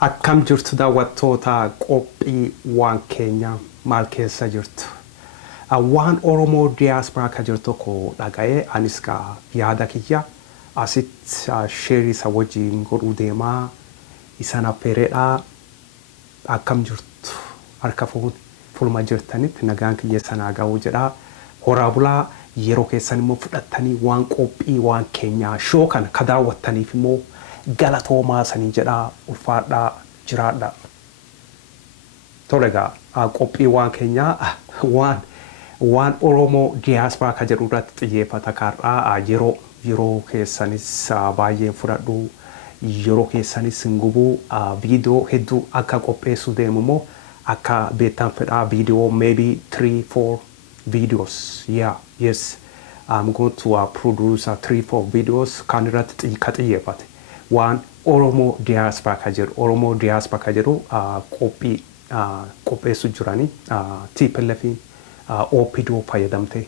Akkam jirtu daawwattoota qophii waan keenya maal keessa jirtu. Waan Oromoo diaspora ka jirtu ko dhaga'ee anis ka yaada kiyya asitti sheerii isa wajjin godhuu deemaa isaan affeereedha. Akkam jirtu harka fuuluma jirtanitti nagaan kiyya sanaa ga'uu jedha. Horaa bulaa yeroo keessan immoo fudhattanii waan qophii waan keenya shoo kana ka daawwattaniif immoo galatoomaa sanii jedha ulfaadhaa jiraadha. Tolega qophii waan keenya waan Oromoo diaspora ka jedhu irratti xiyyeeffata kaarraa yeroo keessanis baay'een fudhadhu yeroo keessanis ngubuu viidiyoo hedduu akka qopheessu deemu immoo akka beektan fedhaa viidiyoo maybe 3-4 videos. Yes, I'm going to produce 3-4 videos kan irratti xiyyeeffate. Waan Oromoo diaspora ka jedhu qopheessu jiranii TPLF OPDO fayyadamte.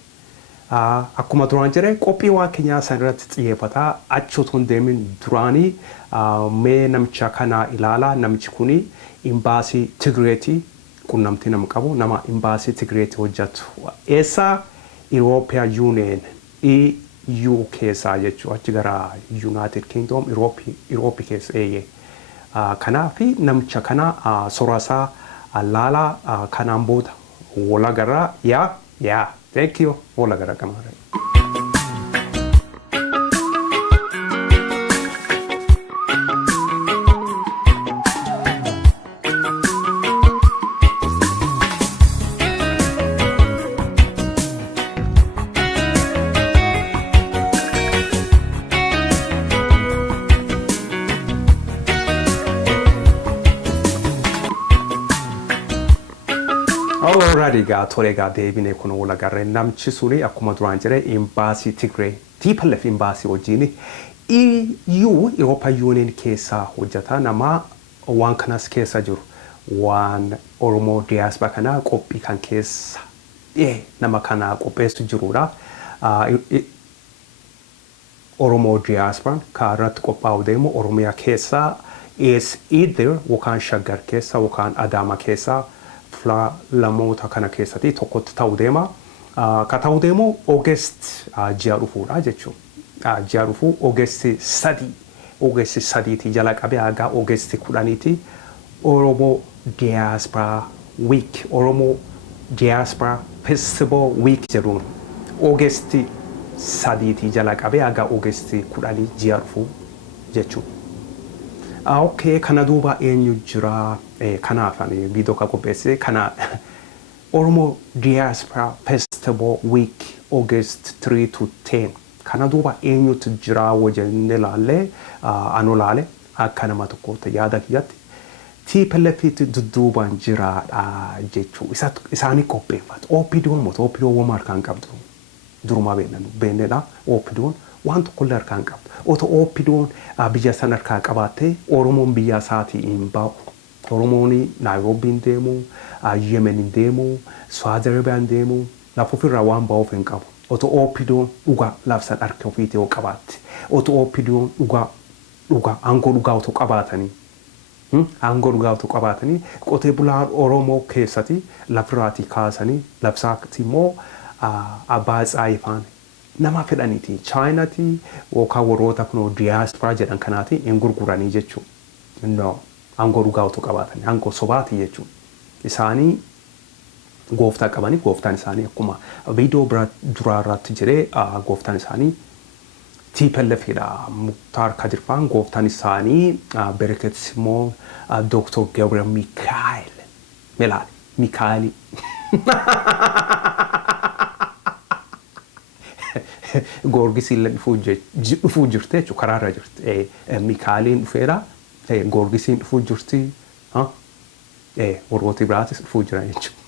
Akkuma duraan jedhe qophii waan keenyaa san irratti xiyyeeffata achuutu hin deemin duraanii mee namicha kana ilaala. Namichi kuni imbaasii Tigreetii qunnamtii nama qabu nama imbaasii Tigreetii hojjetu. Eessa European Union EU keessa jechuudha. Achi gara United Kingdom Europe keessa eeyye. Kanaafi namicha kana sorasaa laala kanaan booda wala gara thank you wala gara kamara. Alrighty tolega deebine kun wala garre namichi suni akkuma duraan jedhe imbaasii Tigray TPLF imbaasii wajjin EU European Union keessa hojjeta. Nama waan kanas keessa jiru waan Oromoo diaspora kana qophii kan keessa nama kana qopheessu jirudha. Oromoo diaspora kaarratti qophaa'u deemu Oromiyaa keessa is either wakaan Shaggar keessa wakaan Adama keessa lamoota kana keessatti tokkotti ta'uu deema. Ka ta'uu deemu August ji'a dhufuudha jechuudha. Ji'a dhufuu August 3 jala qabee haga August 10 Oromoo Diaspora Week Oromoo Diaspora Festival Week jedhuun August 3 jala qabee haga August 10 ji'a dhufuu jechuudha. Okay, kana duuba eenyu jira kanaaf ani viidiyoo ka qopheesse kana Oromoo Diaspora Festival Week August 3 to 10 kana duuba eenyutu jira wajjin laalle anu laale akka nama tokkotti yaada kiyyatti TPLF dudduubaan jiraadha jechuu isaanii qopheeffatu. OPDO waan harkaan qabdu duruma beennedha. OPDO waan tokkollee harkaan qabdu. Oto OPDO biyya san harkaa qabaattee Oromoon biyya isaatii hin ba'u. Oromoon Nairobi hin deemu, Yemen hin deemu, Saudi Arabia hin deemu, lafa ofirraa waan ba'uuf hin qabu. Oto OPDO dhugaa labsan harka ofiitii yoo qabaatte. Oto OPDO dhugaa aangoo dhugaa otoo qabaatanii. Aangoo dhugaa otoo qabaatanii qotee bulaan Oromoo keessatti lafirraatii kaasanii labsaatti immoo abbaa tsaayifaan nama fedhaniiti. Chaayinaati yookaan warroota kunoo diaspora jedhan kanaati hin gurguranii jechuudha. No, aangoo dhugaa otoo qabaatanii aangoo sobaati jechuudha. Isaanii gooftaa qabanii gooftaan isaanii akkuma viidiyoo duraa irratti jedhee gooftaan isaanii TPLFidha. Muktaar Kadirfaan gooftaan isaanii Bereket Simoon Dr. Gabriel Mikael Melali Mikaeli Gorgis illee dhufuu jirti jechuudha. Karaarra jirti. Mikaeliin dhufeera. Gorgisiin dhufuu jirti. Warrooti biraatis dhufuu jiran jechuudha.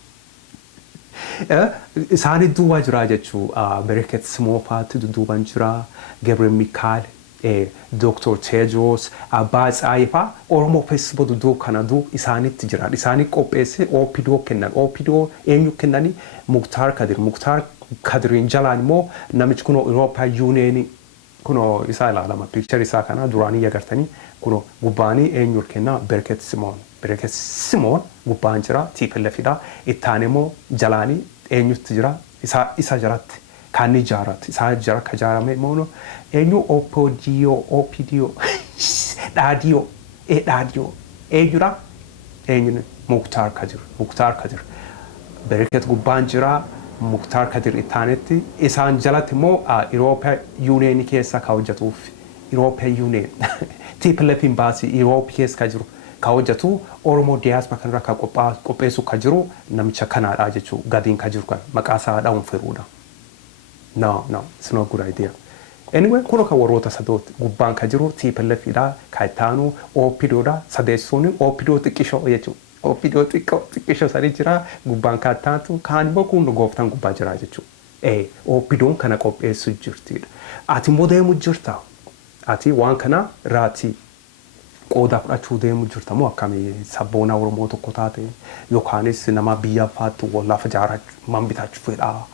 Isaanii duuba jira jechuu Bereket Simoofaatti duuban jira Gabriel Mikael Dr. Tedros Abbaa Tsaayifaa Oromoo Festival duduu kana duu isaanitti jiran isaanii qopheesse OPDO kennan OPDO eenyu kennani Muktaar Kadiriin jalaan immoo namichi kunoo European Union kunoo isaa ilaalama picture isaa kana duraanii agartanii kunoo gubbaanii eenyu kenna Bereket Simon gubbaan jira TPLFidha ittaan immoo jalaanii eenyutti jira isa jaratti kanni jaarat isa jara ka jaarame immoo eenyu OPDO dhaadio eenyudha eenyu Muktaar Kadir Bereket gubbaan jira Muktaar Kadir ittaanetti isaan jalatti immoo European Union keessa ka hojjetuuf European Union TPLF baasii Europe keessa ka jiru ka hojjetu Oromoo diaspora kanarra ka qopheessu ka jiru namicha kanaadha jechuu gadiin ka jiru kan maqaa isaa dhaa'uun firuudha. No, it's not a good idea. Anyway, kuno ka warroota sadoot gubbaan ka jiru TPLFidha ka ittaanu OPDOdha sadeessuun OPDO xiqqishoo jechuu. OPDO xiqqishoo sadi jira gubbaan ka ittaantu kaan immoo kun gooftaan gubbaa jira jechuu. OPDOon kana qopheessu jirtidha. Ati immoo deemu jirta. Ati waan kana raati qooda fudhachuu deemu jirta moo akkamii sabboona Oromoo tokko taate yookaanis nama biyya faattu lafa jaarachuu man bitachuu fedhaa.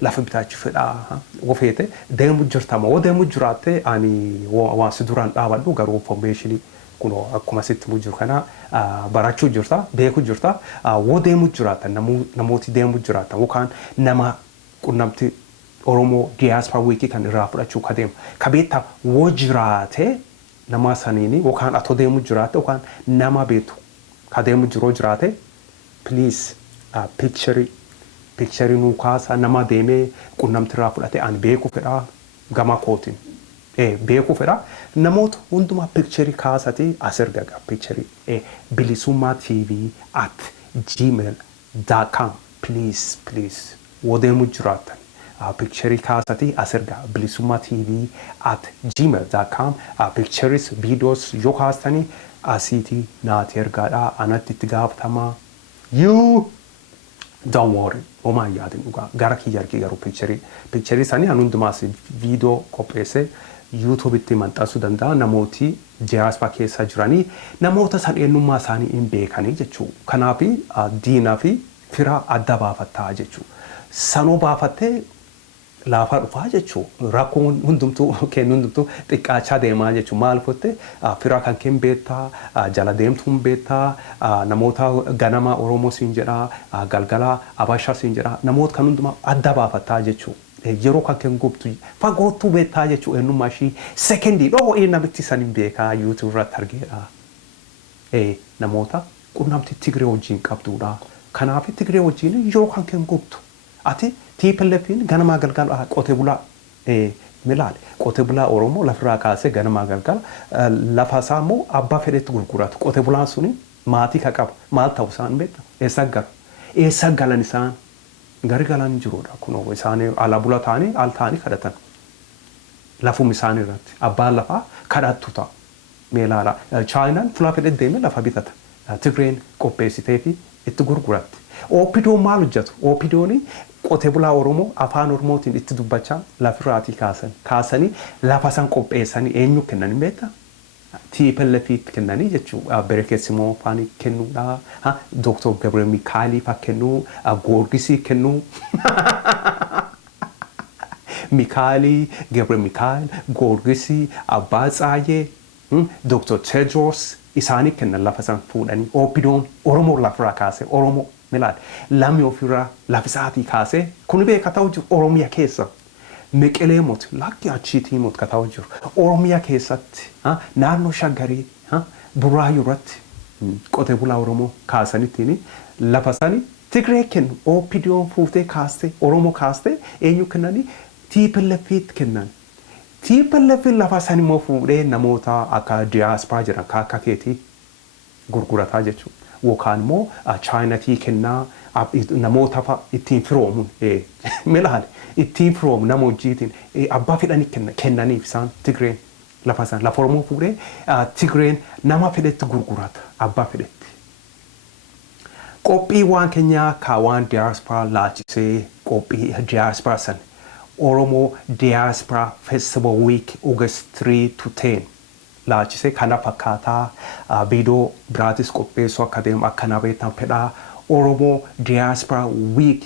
Lafa bitachuu fedhaa wofeete deemu jirta moo deemu jiraatte ani waan si duraan dhaabadhu garuu information kuno akkuma sitti mu jiru kana barachuu jirta beekuu jirta woo deemu jiraata namooti deemu jiraata yookaan nama qunnamti Oromoo diaspora week kan irraa fudhachuu ka deemu ka beektaa woo jiraate nama saniini yookaan atoo deemu jiraate yookaan nama beetu ka deemu jiroo jiraate please picture nu kaasa nama deemee qunnamti irraa fudhate ani beekuu fedhaa gama kootiin beekuu fedhaa namoota hundumaa picture kaasati as ergaga picture bilisummaa tv@gmail.com please woo deemu jiraatan picture kaasati as erga bilisummaa tv@gmail.com pictures videos yoo kaastanii asiiti naati ergaadha anatti itti gaafatamaa you don't worry oma yaadin dhugaa gara kiyyarki garuu picture sanii hundumaas video qopheesse YouTube itti maxxansuu danda'a namooti diaspora keessa jiranii namoota san eenyummaa isaanii hin beekanii jechuu kanaaf diinaa fi fira adda baafattaa jechuu sanoo baafattee laafa dhufaa jechuu rakkoon hundumtuu xiqqaachaa deemaa jechuu maal fotte fira kan keen beektaa jala deemtuun beektaa namoota ganama Oromoo siin jedhaa galgala Abashaa siin jedhaa namoota kan hundumaa adda baafattaa jechuu yeroo kan keen gubtu fagootuu beektaa jechuu eenyummaa ishii secondii dhoo namitti san hin beekaa YouTube irratti argeedha namoota qunnamti Tigree wajjin qabduudha kanaaf Tigree wajjin yeroo kan keen gubtu ati TPLFin ganama galgala qotee bulaa milaal qotee bulaa Oromoo lafirraa kaasee ganama galgala lafa isaa immoo abbaa fedhetti gurguratu qotee bulaan suni maatii ka qaba maal ta'u isaan beekta eessa galan isaan gari galan jiruudha kunoo isaanii ala bula ta'anii al ta'anii kadhatan lafum isaanii irratti abbaan lafaa kadhattu ta'a meelaala Chaayinaan fulaa fedhe deemee lafa bitata Tigreen qopheessitee fi itti gurguratti OPDO maal hojjetu OPDOni qotee bulaa Oromoo afaan Oromootiin itti dubbachaa lafirraatii kaasanii lafa san qopheessanii eenyu kennan beektaa TPLFitti kennanii jechuu Bereket Simoofaanii kennuudha Dr. Gabriel Mikael faa kennuu Goorgisii kennuu Gabriel Mikael Goorgisii Abbaa Tsaayee Dr. Tedros isaanii kennan lafa san fuudhanii OPDOon Oromoo lafirraa kaasee Oromoo milaal lammi ofirraa lafisaatii kaasee kun beeka ta'u jiru Oromiyaa keessa meqelee moti lakki achiitii moti ka ta'u jiru Oromiyaa keessatti naannoo Shaggarii Buraayyuu irratti qotee bulaa Oromoo kaasanittiin lafa sanii Tigree kennu OPDOon fuutee kaastee Oromoo kaastee eenyu kennanii TPLFitti kennan TPLFin lafa sanii immoo fuudhee namoota akka diaspora jiran akka keetii gurgurataa jechuudha. Wokaan immoo Chaayinatii kennaa namoota ittiin firoomuun milaal ittiin firoomu nama hojiitiin abbaa fedhanii kennaniif isaan Tigreen lafa isaan lafa Oromoo fuudhee Tigreen nama fedhetti gurgurata abbaa fedhetti. qophii waan keenyaa kaawwan diaspora laachisee qophii diaspora san Oromo Diaspora Festival Week August 3 to 10 laachisee kana fakkaataa viidiyoo biraatis qopheessuu akka deemu akkana beektan fedhaa Oromo Diaspora Week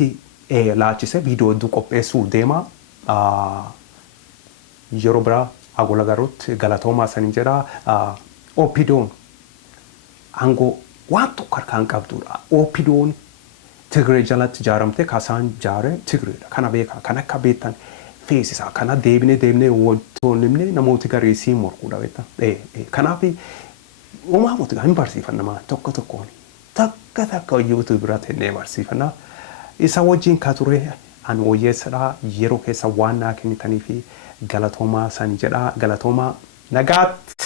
laachisee viidiyoo hedduu qopheessuu deema yeroo biraa agola garuutti galatoomaa saniin jedha Oppidoon angoo waan tokko harkaan qabdudha Oppidoon Tigray jalatti jaaramte kaasaan jaare Tigreedha kana beekaa kan akka beektan feesisaa kana deebinee wantoonni namooti gareesii morkuudha beektan kanaaf uumaa mootii hin barsiifanna tokko tokkoon takka YouTube irratti hin barsiifanna isa wajjin ka ture an wayyeessadha yeroo keessa waan naa kennitanii fi galatoomaa san jedha galatoomaa nagaatti